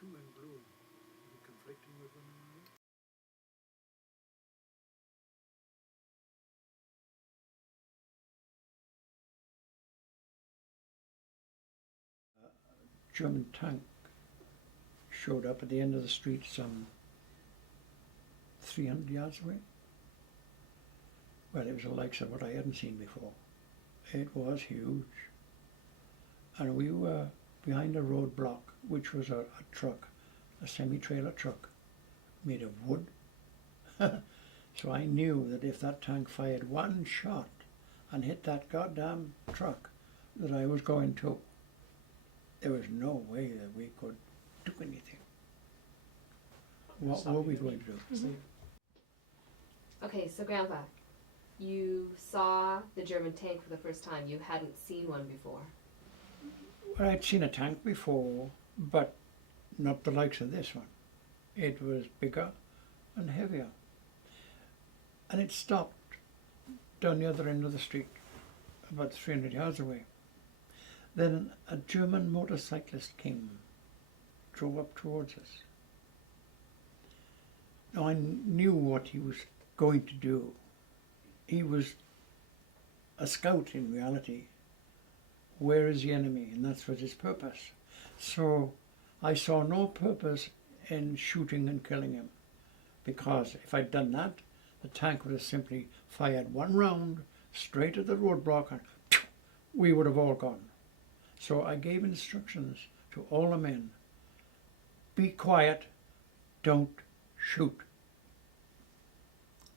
two in blue? Are they conflicting with one another? German tank showed up at the end of the street some 300 yards away. Well, it was the likes of what I hadn't seen before. It was huge. And we were behind a roadblock, which was a truck, a semi-trailer truck, made of wood. So I knew that if that tank fired one shot and hit that goddamn truck, that I was going to. There was no way that we could do anything. What were we going to do? Mm-hmm. Okay, so Grandpa, you saw the German tank for the first time. You hadn't seen one before. Well, I'd seen a tank before, but not the likes of this one. It was bigger and heavier. And it stopped down the other end of the street, about 300 yards away. Then a German motorcyclist came, drove up towards us. Now I knew what he was going to do. He was a scout in reality. Where is the enemy? And that was his purpose. So I saw no purpose in shooting and killing him, because if I'd done that, the tank would have simply fired one round straight at the roadblock and we would have all gone. So I gave instructions to all the men: be quiet, don't shoot.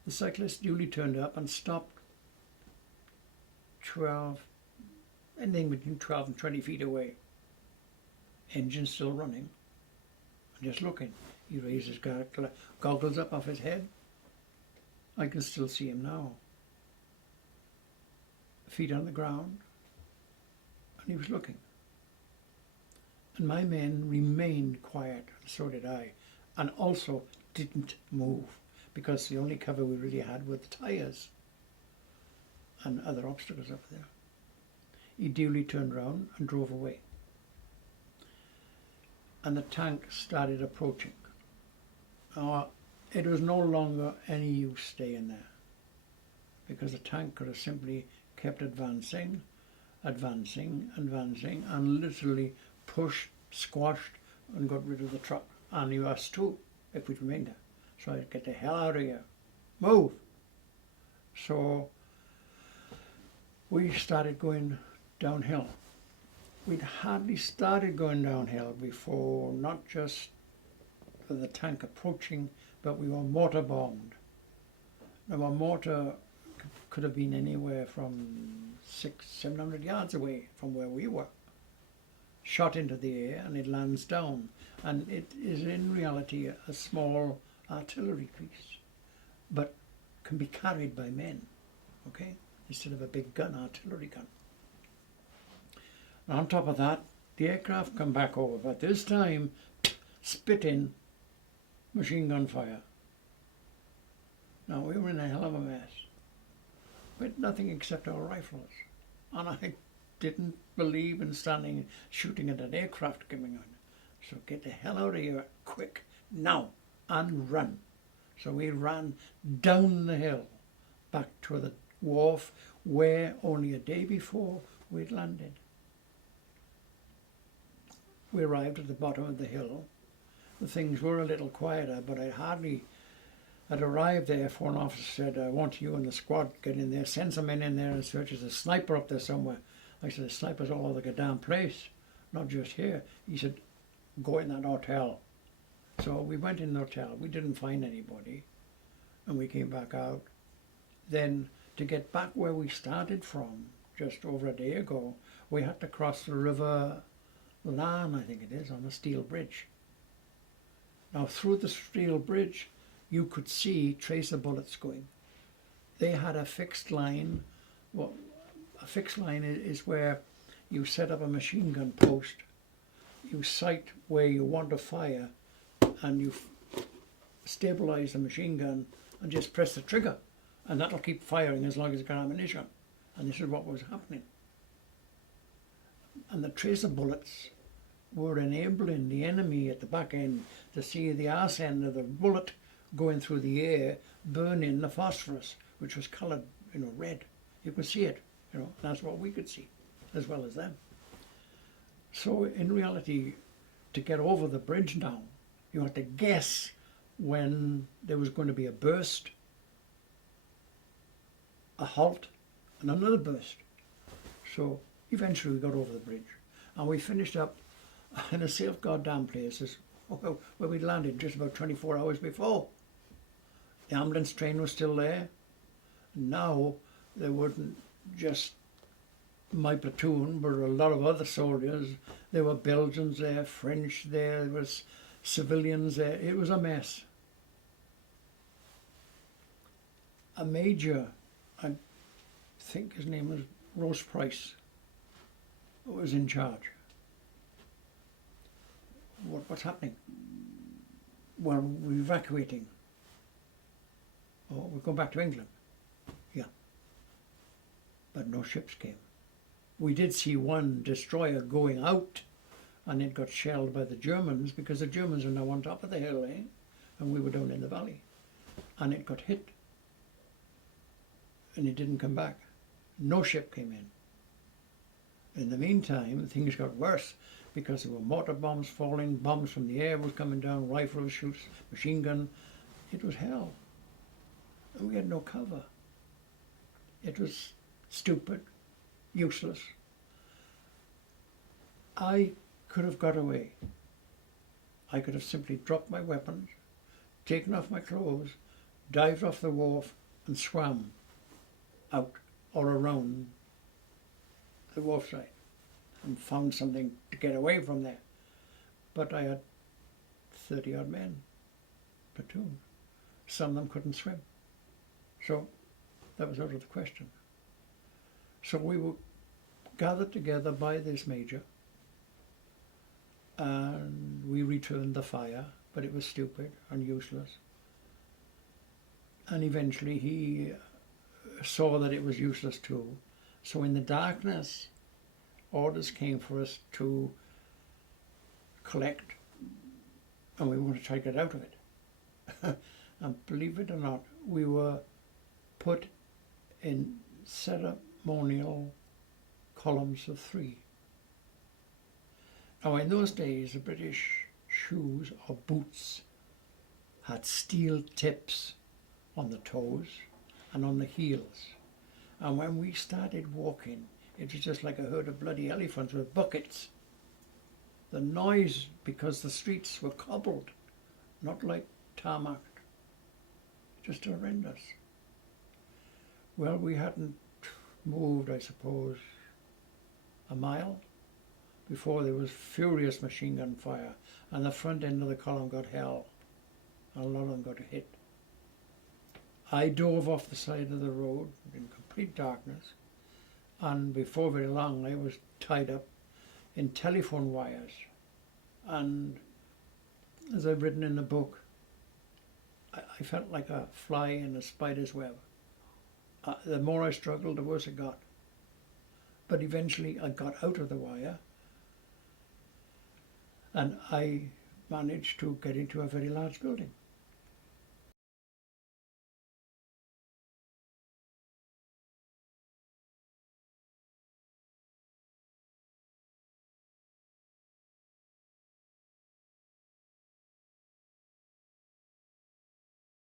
The cyclist duly turned up and stopped anything between 12 and 20 feet away. Engine still running, and just looking. He raised his goggles up off his head. I can still see him now. Feet on the ground, and he was looking. And my men remained quiet, and so did I, and also didn't move, because the only cover we really had were the tyres and other obstacles up there. He duly turned round and drove away. And the tank started approaching. It was no longer any use staying there, because the tank could have simply kept advancing, and literally pushed, squashed, and got rid of the truck, and us too, if we'd remained there. So I'd get the hell out of here. Move! So we started going downhill. We'd hardly started going downhill before, not just the tank approaching, but we were mortar bombed. Now our mortar could have been anywhere from 600-700 yards away from where we were. Shot into the air, and it lands down. And it is in reality a small artillery piece, but can be carried by men, okay? Instead of a big gun, artillery gun. And on top of that, the aircraft come back over, but this time spitting machine gun fire. Now we were in a hell of a mess, with nothing except our rifles, and I didn't believe in standing shooting at an aircraft coming on. So get the hell out of here quick, now, and run. So we ran down the hill back to the wharf where only a day before we'd landed. We arrived at the bottom of the hill. The things were a little quieter, but I'd arrived there before an officer said, I want you and the squad get in there, send some men in there and search. There's a sniper up there somewhere. I said, the sniper's all over the goddamn place, not just here. He said, go in that hotel. So we went in the hotel. We didn't find anybody, and we came back out. Then to get back where we started from, just over a day ago, we had to cross the river Lahn, I think it is, on a steel bridge. Now through the steel bridge, you could see tracer bullets going. They had a fixed line. Well, a fixed line is where you set up a machine gun post, you sight where you want to fire, and you stabilize the machine gun and just press the trigger, and that'll keep firing as long as it's got ammunition. And this is what was happening. And the tracer bullets were enabling the enemy at the back end to see the arse end of the bullet going through the air, burning the phosphorus, which was coloured, red. You could see it, and that's what we could see, as well as them. So in reality, to get over the bridge now, you had to guess when there was going to be a burst, a halt, and another burst. So eventually we got over the bridge, and we finished up in a safe goddamn place where we landed just about 24 hours before. The ambulance train was still there. Now there wasn't just my platoon, but a lot of other soldiers. There were Belgians there, French there was civilians there. It was a mess. A major, I think his name was Rose Price, was in charge. What's happening? Well, we're evacuating. Oh, we're going back to England. Yeah. But no ships came. We did see one destroyer going out, and it got shelled by the Germans, because the Germans are now on top of the hill, and we were down in the valley. And it got hit. And it didn't come back. No ship came in. In the meantime, things got worse, because there were mortar bombs falling, bombs from the air was coming down, rifle shoots, machine gun. It was hell. And we had no cover. It was stupid, useless. I could have got away. I could have simply dropped my weapons, taken off my clothes, dived off the wharf and swam out or around the wharf side and found something to get away from there. But I had 30 odd men, platoon. Some of them couldn't swim. So that was out of the question. So we were gathered together by this major, and we returned the fire, but it was stupid and useless. And eventually he saw that it was useless too. So in the darkness, orders came for us to collect, and we wanted to try to get out of it. And believe it or not, we were put in ceremonial columns of 3. Now in those days, the British shoes or boots had steel tips on the toes and on the heels. And when we started walking, it was just like a herd of bloody elephants with buckets. The noise, because the streets were cobbled, not like tarmac, just horrendous. Well, we hadn't moved, I suppose, a mile before there was furious machine gun fire, and the front end of the column got hell, and a lot of them got hit. I dove off the side of the road in complete darkness, and before very long I was tied up in telephone wires. And as I've written in the book, I felt like a fly in a spider's web. The more I struggled, the worse it got. But eventually I got out of the wire, and I managed to get into a very large building.